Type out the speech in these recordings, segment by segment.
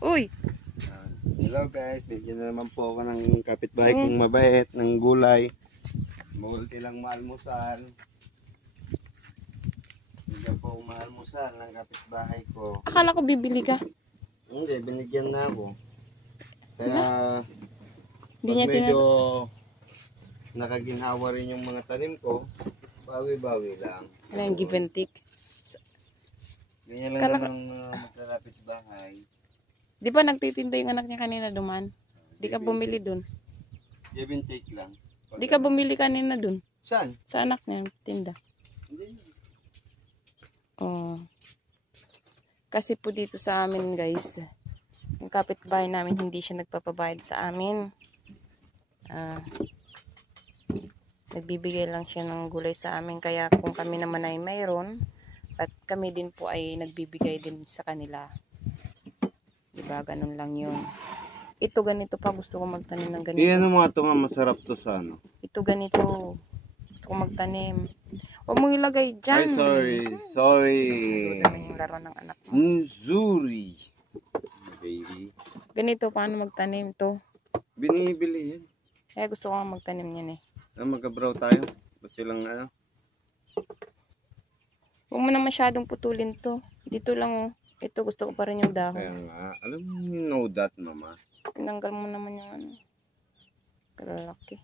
Uy! Hello guys, bigyan na naman po ako ng kapitbahay kong mabait, ng gulay. Multi lang maalmusal. Bigyan po akong maalmusal ng kapitbahay ko. Akala ko bibili ka. Hindi, binigyan na ako. Kaya, Hindi pag niya medyo nakaginhawa rin yung mga tanim ko, bawi-bawi lang. Ano yung give and take? Ganyan lang naman ang magkalapit bahay. Di ba nagtitinda yung anak niya kanina duman? Di ka bumili dun. Give and take lang. Di ka bumili kanina dun. Saan? Sa anak niya, tinda. Hindi. Oh. Kasi po dito sa amin guys, yung kapitbahay namin hindi siya nagpapabayad sa amin. Nagbibigay lang siya ng gulay sa amin. Kaya kung kami naman ay mayroon, at kami din po ay nagbibigay din sa kanila. Diba? Ganun lang yun. Ito ganito pa. Gusto ko magtanim ng ganito. Iyan mga ito nga masarap to sa ano. Ito ganito. Gusto ko magtanim. Huwag mong ilagay dyan. Ay, sorry. Ito naman yung laro ng anak mo. Nzuri. Baby. Ganito, paano magtanim to? Binibili yan. Kaya gusto ko magtanim yan eh. Magabraw tayo. Ba't silang ano? Huwag mo na masyadong putulin to. Dito lang oh. Ito gusto ko pa rin yung dahon. Kaya nga. Alam mo, you know that, mama. Tinanggal mo naman yung ano. Kalalaki.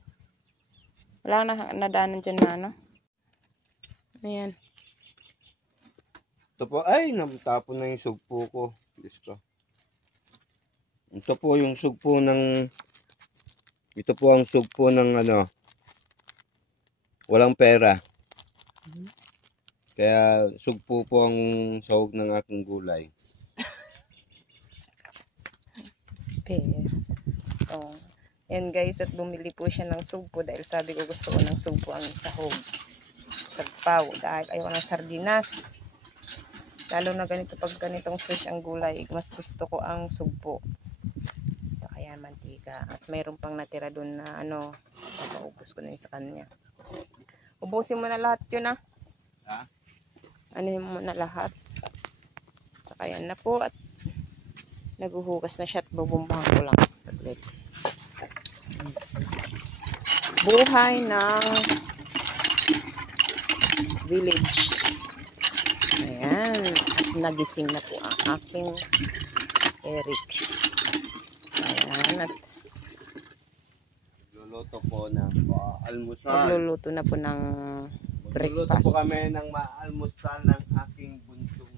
Wala na nadaanan dyan na ano. Ayan. Ito po, ay, natapon na yung sugpo ko. Diyos ko. Ito po yung sugpo ng, ito po ang sugpo ng ano, walang pera. Kaya sugpo po ang sahog ng aking gulay. Oh. Yan guys, at bumili po siya ng sugpo dahil sabi ko gusto ko ng sugpo ang sahog. Sagpaw dahil ayaw ng sardinas. Lalo na ganito pag ganitong fresh ang gulay, mas gusto ko ang sugpo. Ito kaya mantika. At mayroon pang natira doon na ano, papaubos ko na yun sa kanya. Ubusin mo na lahat yun ah. Ha? Ano mo na lahat. Saka yan na po at naguhugas na siya at bubumbahan ko lang. Saglit. Buhay ng village. Ayan. At nagising na po ang aking Eric. Ayan. At Luluto po ng almusal. magluluto na po ng Magluluto breakfast. po kami ng maalmusal ng aking buntong.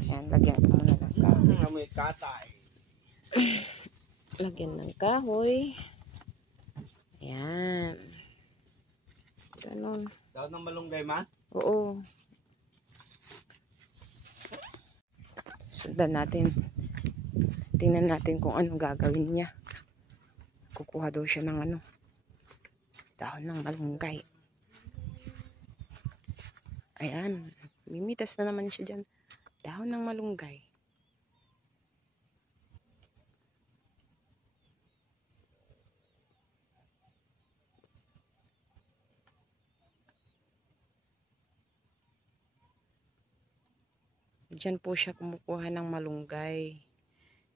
Ayan. Lagyan ko muna ng kahoy. May katay. Lagyan ng kahoy. Ayan. Ganon. Daw ng malunggay, ma? Oo. Sundan natin. Tingnan natin kung anong gagawin niya. Kukuha daw siya ng ano. Dahon ng malunggay. Ayan. Mimitas na naman siya dyan. Dahon ng malunggay. Diyan po siya kumukuha ng malunggay.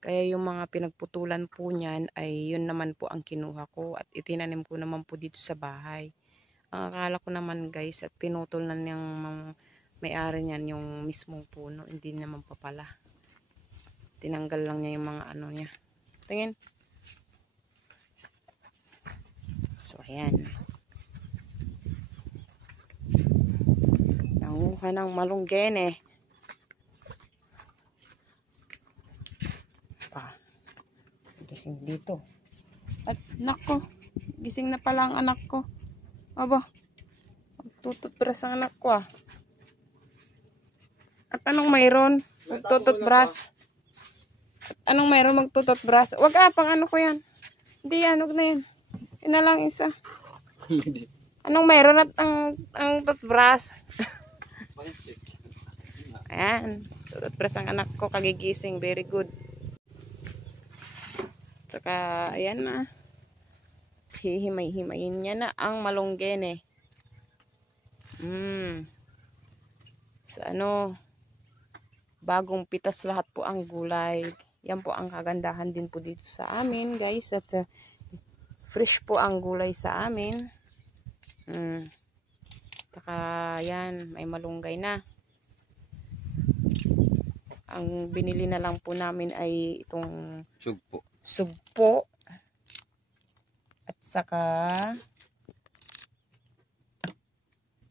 Kaya yung mga pinagputulan po niyan ay yun naman po ang kinuha ko at itinanim ko naman po dito sa bahay. Ang akala ko naman guys at pinutol na niyang may-ari niyan yung mismong puno. Hindi naman pa pala. Tinanggal lang niya yung mga ano niya. Tingin. So ayan. Nanguha ng malunggay gising dito. At nako, gising na pala ang anak ko. Aba, magtututbrush ang anak ko ah. At anong mayroon? Magtututbrush. At anong mayroon magtututbrush? Wag pang ano ko yan. Hindi yan, wag na yan. Yun na lang isa. Anong mayroon at ang toothbrush? Ayan, tututbrush ang anak ko, kagigising, very good. Saka, ayan na. Hihimay-himayin niya na ang malunggay Sa ano, bagong pitas lahat po ang gulay. Yan po ang kagandahan din po dito sa amin guys, at fresh po ang gulay sa amin. Tsaka yan, may malunggay na. Ang binili na lang po namin ay itong sugpo at saka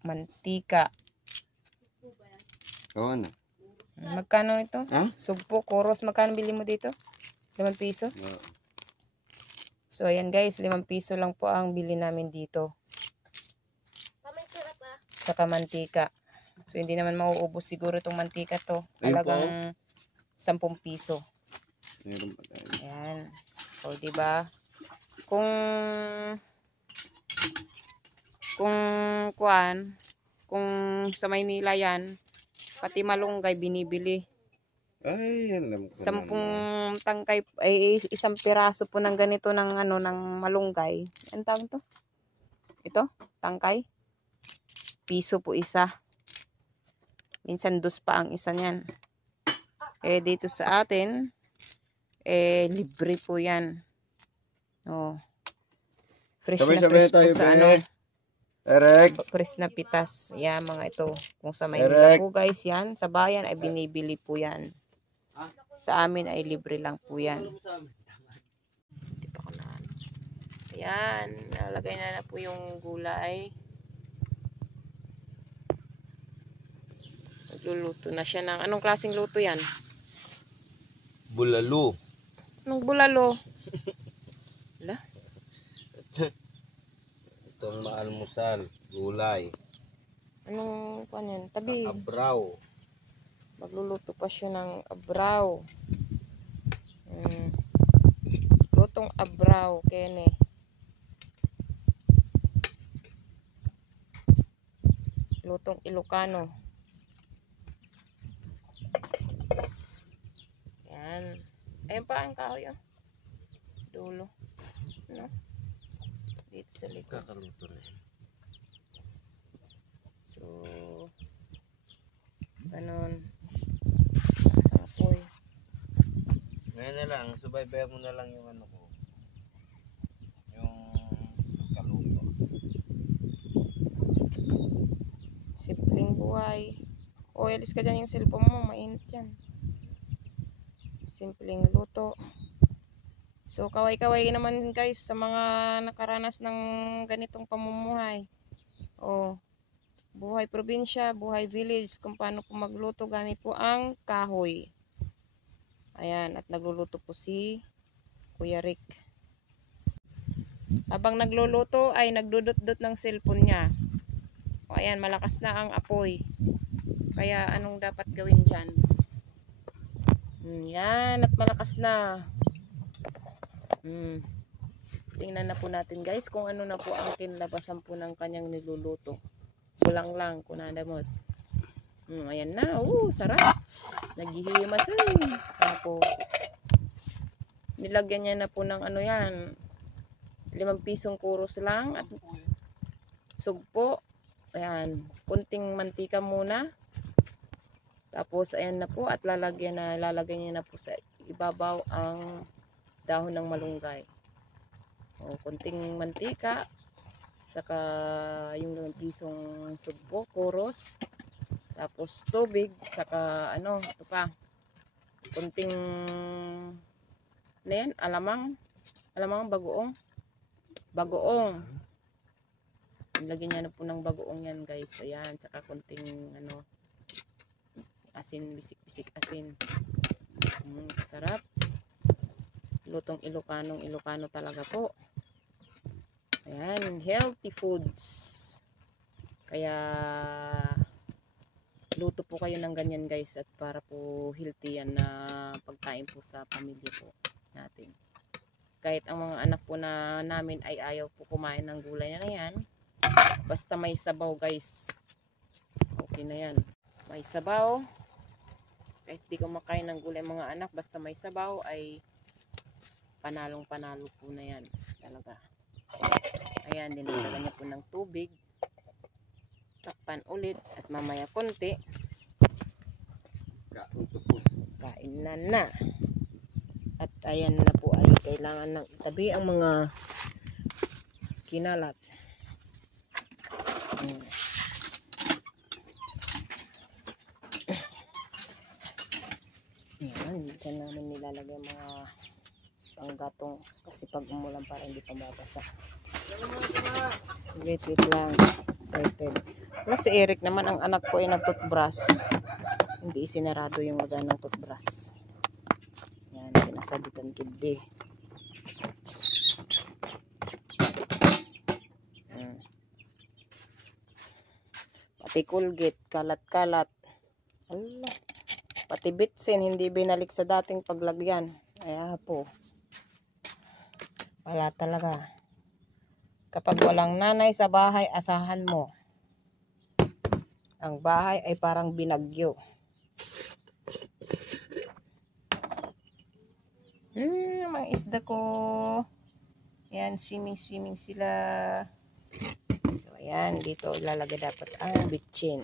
mantika. Oo na. Magkano ito? Ha? Sugpo, koros. Magkano bili mo dito? 5 piso? Oo. So, ayan guys, 5 piso lang po ang bili namin dito. Saka mantika. So, hindi naman mauubos siguro itong mantika to. Talagang 10 piso. Meron pa tayo. Ayan. O, diba? Kung sa Maynila yan, pati malunggay binibili. Ay, alam ko 10 tangkay ay 1 piraso po ng ganito ng ng malunggay. Ano tawag to? Ito, tangkay. Piso po isa. Minsan 2 pa ang isa niyan. Dito sa atin libre po 'yan. Oh. Fresh na fresh po sa Eric. Fresh na pitas. Yan mga ito. Kung sa Maynila po guys yan, sa bayan ay binibili po yan. Sa amin ay libre lang po yan. Hindi pa ko na. Ayan, nalagay na po yung gulay. Nagluluto na siya ng, anong klaseng luto yan? Bulalo. Anong bulalo? Wala. Itong maalmusal, gulay. Anong pan yan? Tabi. Abraw. Magluluto pa siya ng abraw. Lutong abraw, kene. Lutong Ilocano. Yan. Ayun pa ang kahoy, oh. Dulo. No? Dito sa likod. Kakaluto na yan. So, ganun. Sa apoy. Ngayon na lang, subaybayan mo na lang yung ano ko. Yung kaluto. Simpleng buhay. O, alis ka dyan yung cellphone mo. Mainit yan. Simpleng luto. So, kaway-kaway naman guys sa mga nakaranas ng ganitong pamumuhay. O, buhay probinsya, buhay village, kung paano po magluto gamit po ang kahoy. Ayan, at nagluluto po si Kuya Rick. Habang nagluluto ay nagdudot-dot ng cellphone niya. O ayan, malakas na ang apoy. Kaya anong dapat gawin dyan? Yan, at malakas na. Tingnan na po natin guys kung ano na po ang kinlabasan po ng kanyang niluluto. Kulang lang, kunadamot. Ayan na, sarap. Naghihimas Ako. Nilagyan niya na po ng ano yan, 5 pisong kuros lang at sugpo. Ayan, kunting mantika muna. Tapos ayan na po at lalagyan niya na po sa ibabaw ang dahon ng malunggay. O, kunting mantika, saka yung 5 pisong sugpo, kuros. Tapos tubig, saka ito pa. Kunting alamang bagoong. Lagyan niya na po ng bagoong yan guys. Ayan, saka kunting asin, bisik-bisik asin. Sarap. Lutong Ilocano talaga po. Ayan, healthy foods. Kaya luto po kayo ng ganyan guys, at para po healthy yan na pagkain po sa pamilya po natin. Kahit ang mga anak po namin ay ayaw po kumain ng gulay na yan, basta may sabaw guys, okay na yan. May sabaw, kahit di kumakain ng gulay mga anak, basta may sabaw ay panalong panalo po na yan talaga. Ayan, dinagdagan niya po ng tubig, takpan ulit at mamaya konti, Kain na. At ayan na po ay kailangan ng itabi ang mga kinalat. Yan, dyan namin nilalagay mga panggatong kasi pag umulan para hindi pa mabasa. Wait lang. Excited. Wala si Eric naman, ang anak ko ay nag-toothbrush. Hindi isinarado yung laga ng toothbrush. Yan, pinasabitan kindi. Pati Colgate, kalat-kalat. Allah. Pati Bitsin, hindi binalik sa dating paglagyan. Kaya po. Wala talaga. Kapag walang nanay sa bahay, asahan mo. Ang bahay ay parang binagyo. Mga isda ko. Yan, swimming sila. So, ayan, dito ilalagay dapat ang bitchin.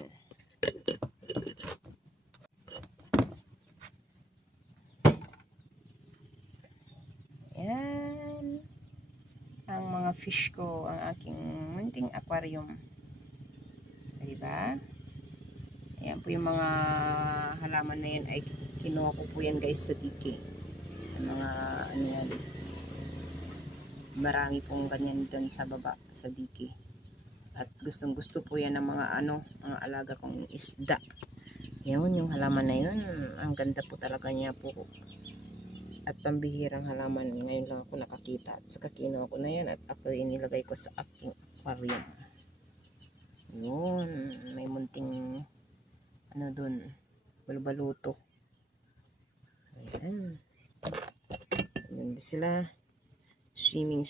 Yan. Ang mga fish ko, ang aking munting aquarium. Diba? Ayan po yung mga halaman na yan ay kinuha ko po yan guys sa diki. Mga ano yan. Marami pong ganyan doon sa baba sa diki. At gustong gusto po yan ng mga mga alaga kong isda. Yun, yung halaman na yun. Ang ganda po talaga niya po. At pambihirang halaman. Ngayon lang ako nakakita. At saka kinuha ko na yan. At ako inilagay ko sa aking aquarium. Yun. May munting doon. Balbaluto. Ayan. Ayan sila. Swimming.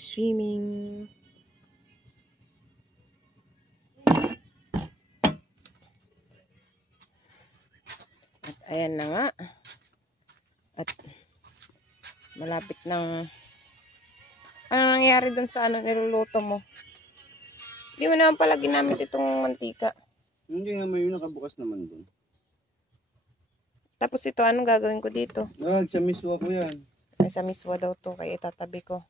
At ayan na nga. At malapit ng ano nangyari dun sa niluluto mo? Hindi mo naman pala ginamit itong mantika. Hindi nga, may nakabukas naman doon. Tapos ito, anong gagawin ko dito? Sa miswa ko yan. Ay, sa miswa daw to, kaya itatabi ko.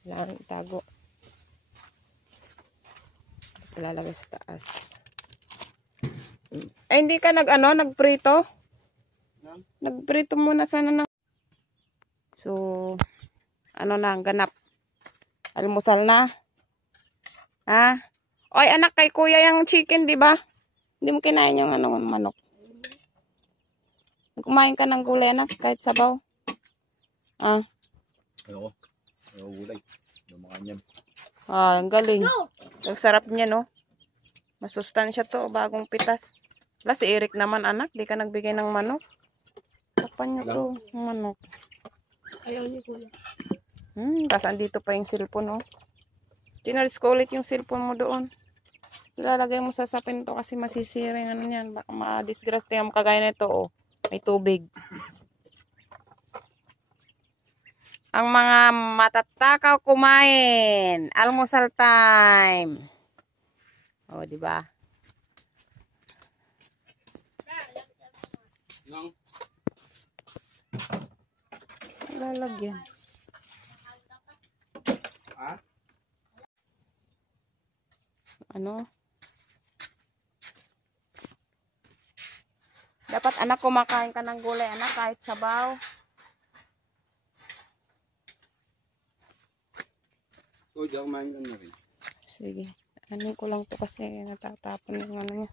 Kailangan itago. Ilalagay sa taas. Ay, hindi ka nagprito? Nagprito muna sana na. So, na ang ganap? Almusal na? Ha? Oy, anak, kay kuya yung chicken, di ba? Hindi mo kinain yung manok. Kumain ka ng gulay, anak, kahit sabaw. Ayoko gulay. Lumakan yan. Ang galing. Ang sarap niya, no? Masustansya to, bagong pitas. Wala si Eric naman, anak, di ka nagbigay ng manok. Kapan nyo to, manok. Ayaw ni kuya. Tapos andito pa yung cellphone, no? Tinalis ko ulit yung cellphone mo doon. Ilalagay mo sa sapin to kasi masisira yung yan. Baka ma-disgrasya yung kagaya nito, oh. May tubig. Ang mga matatakaw kumain. Almusal time. Oh, di ba? Lalagyan. Dapat anak kumakain ka ng gulay, anak, kahit sabaw. So, diyan kumain ka na rin. Sige. Ano ko lang to kasi natatapon yung niya.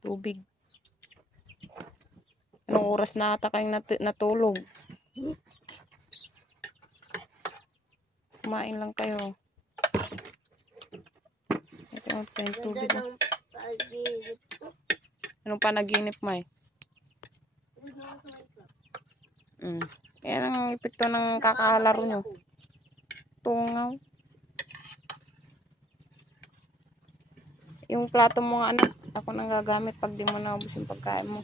Tubig. Anong oras na ata kayong natulog? Kumain lang kayo. Ito yung tubig. Anong panaginip mo eh? Yan ang epekto ng kakahalaro nyo. Tungaw. Yung plato mo nga anak, ako nang gagamit pag di mo naubos yung pagkain mo.